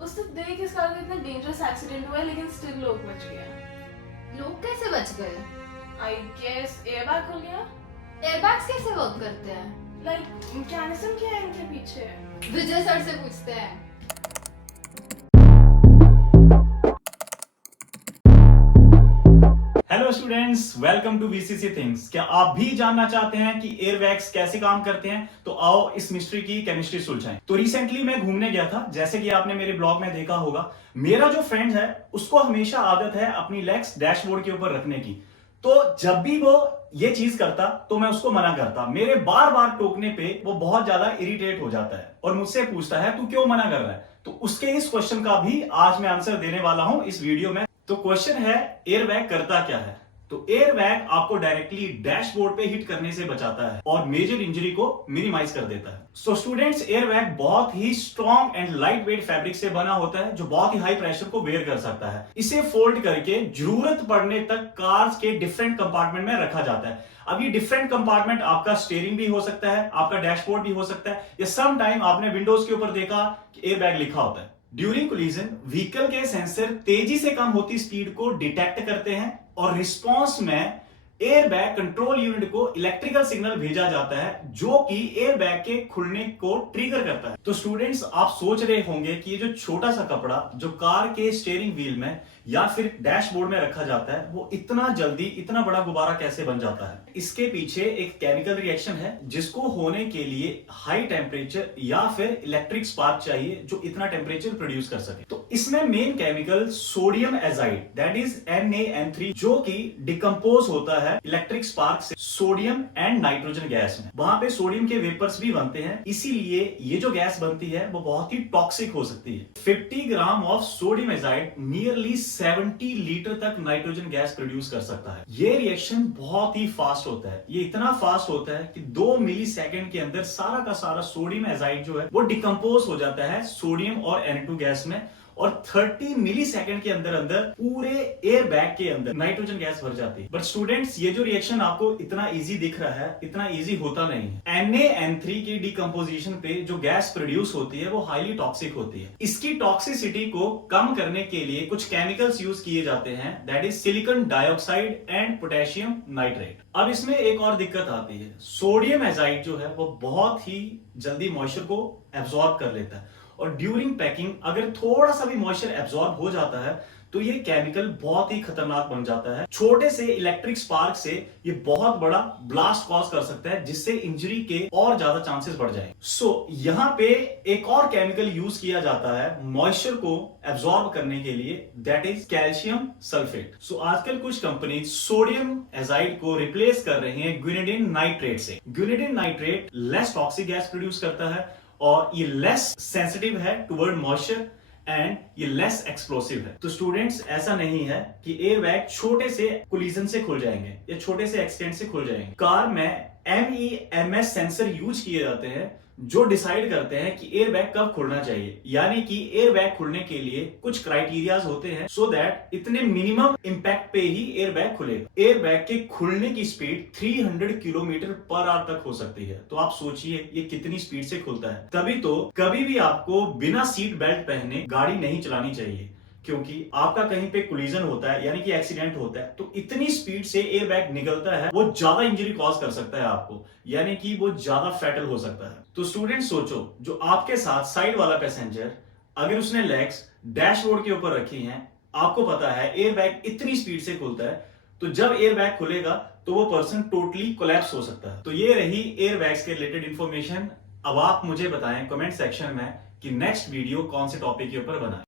उससे देख इस कार का इतना डेंजरस एक्सीडेंट हुआ है लेकिन स्टिल लोग बच गए। लोग कैसे बच गए? आई गेस एयरबैग खुल गया। एयरबैग्स कैसे वर्क करते हैं? लाइक मैकेनिज्म क्या है इनके पीछे? विजय सर से पूछते हैं। Hello students, welcome to VCC things. क्या आप भी जानना चाहते हैं कि एयरबैग्स कैसे काम करते हैं? तो आओ इस मिस्ट्री की केमिस्ट्री सुलझाएं। तो रिसेंटली मैं घूमने गया था, जैसे कि आपने मेरे ब्लॉग में देखा होगा। मेरा जो फ्रेंड है उसको हमेशा आदत है अपनी लेग्स डैशबोर्ड के ऊपर रखने की। तो जब भी वो ये चीज करता तो मैं उसको मना करता। मेरे बार बार टोकने पे वो बहुत ज्यादा इरिटेट हो जाता है और मुझसे पूछता है तू क्यों मना कर रहा है। तो उसके इस क्वेश्चन का भी आज मैं आंसर देने वाला हूं इस वीडियो में। तो क्वेश्चन है, एयरबैग करता क्या है? तो एयरबैग आपको डायरेक्टली डैशबोर्ड पे हिट करने से बचाता है और मेजर इंजरी को मिनिमाइज कर देता है। सो स्टूडेंट्स, एयरबैग बहुत ही strong and light weight fabric से बना होता है जो बहुत ही हाई प्रेशर को बेयर कर सकता है। इसे फोल्ड करके जरूरत पड़ने तक कार्स के डिफरेंट कंपार्टमेंट में रखा जाता है। अब ये डिफरेंट कंपार्टमेंट आपका स्टीयरिंग भी हो सकता है, आपका डैशबोर्ड भी हो सकता है, या सम टाइम आपने विंडोज के ऊपर देखा कि एयरबैग लिखा होता है। ड्यूरिंग कोलिजन व्हीकल के सेंसर तेजी से कम होती स्पीड को डिटेक्ट करते हैं और रिस्पांस में एयरबैग कंट्रोल यूनिट को इलेक्ट्रिकल सिग्नल भेजा जाता है जो कि एयरबैग के खुलने को ट्रिगर करता है। तो स्टूडेंट्स, आप सोच रहे होंगे कि ये जो छोटा सा कपड़ा जो कार के स्टीयरिंग व्हील में या फिर डैशबोर्ड में रखा जाता है वो इतना जल्दी इतना बड़ा गुब्बारा कैसे बन जाता है? इसके पीछे एक केमिकल रिएक्शन है जिसको होने के लिए हाई टेम्परेचर या फिर इलेक्ट्रिक स्पार्क चाहिए जो इतना टेम्परेचर प्रोड्यूस कर सके। तो इसमें main chemical sodium azide that is NaN3 जो कि डिकम्पोज होता है इलेक्ट्रिक स्पार्क से सोडियम एंड नाइट्रोजन गैस में। वहां पे सोडियम के वेपर्स भी बनते हैं, इसीलिए ये जो गैस बनती है वो बहुत ही टॉक्सिक हो सकती है। 50 gram of sodium azide nearly 70 litre तक नाइट्रोजन गैस प्रोड्यूस कर सकता है। ये रिएक्शन बहुत ही फास्ट होता है। ये इतना फास्ट होता है कि 2 मिली सेकेंड के अंदर सारा का सारा सोडियम एजाइड जो है वो डिकम्पोज हो जाता है सोडियम और N2 गैस में, और 30 मिली सेकेंड के अंदर अंदर पूरे एयरबैग के अंदर नाइट्रोजन गैस भर जाती है। बट स्टूडेंट्स, ये जो रिएक्शन आपको इतना इजी दिख रहा है, इतना इजी होता नहीं है। NaN3 की डिकम्पोजिशन पे जो गैस प्रोड्यूस होती है वो हाईली टॉक्सिक होती है। इसकी टॉक्सिसिटी को कम करने के लिए कुछ केमिकल्स यूज किए जाते हैं, that is silicon dioxide and potassium nitrate. अब इसमें एक और दिक्कत आती है, सोडियम एजाइड जो है वो बहुत ही जल्दी मॉइस्चर को एब्जॉर्ब कर लेता है और ड्यूरिंग पैकिंग अगर थोड़ा सा भी मॉइस्चर एब्जॉर्ब हो जाता है तो ये केमिकल बहुत ही खतरनाक बन जाता है। छोटे से इलेक्ट्रिक स्पार्क से ये बहुत बड़ा ब्लास्ट कॉज कर सकता है जिससे इंजरी के और ज्यादा चांसेस बढ़ जाएंगे। सो यहाँ पे एक और केमिकल यूज किया जाता है मॉइस्चर को एब्जॉर्ब करने के लिए, that is calcium sulphate. So आजकल कुछ कंपनी सोडियम एजाइड को रिप्लेस कर रही है ग्विनेडिन नाइट्रेट से। Guanidine nitrate less toxic gas produce करता है और ये लेस सेंसिटिव है टुवर्ड मॉइस्चर एंड ये लेस एक्सप्लोसिव है। तो स्टूडेंट्स, ऐसा नहीं है कि एयरबैग छोटे से कोलिजन से खुल जाएंगे या छोटे से एक्सीडेंट से खुल जाएंगे। कार में MEMS सेंसर यूज किए जाते हैं जो डिसाइड करते हैं कि एयरबैग कब खुलना चाहिए। यानी कि एयरबैग खुलने के लिए कुछ क्राइटेरियाज होते हैं सो दैट इतने मिनिमम इंपैक्ट पे ही एयरबैग खुलेगा। एयरबैग के खुलने की स्पीड 300 किलोमीटर पर आवर तक हो सकती है। तो आप सोचिए ये कितनी स्पीड से खुलता है। तभी तो कभी भी आपको बिना सीट बेल्ट पहने गाड़ी नहीं चलानी चाहिए, क्योंकि आपका कहीं पे कोलिजन होता है यानी कि एक्सीडेंट होता है तो इतनी स्पीड से एयरबैग निकलता है वो ज्यादा इंजरी कॉज कर सकता है आपको, यानी कि वो ज्यादा फैटल हो सकता है। तो स्टूडेंट सोचो, जो आपके साथ साइड वाला पैसेंजर अगर उसने लेग्स डैशबोर्ड के ऊपर रखी हैं, आपको पता है एयरबैग इतनी स्पीड से खुलता है, तो जब एयरबैग खुलेगा तो वो पर्सन टोटली कोलैप्स हो सकता है। तो ये रही एयरबैग्स के रिलेटेड इंफॉर्मेशन। अब आप मुझे बताएं कमेंट सेक्शन में कि नेक्स्ट वीडियो कौन से टॉपिक के ऊपर बनाए।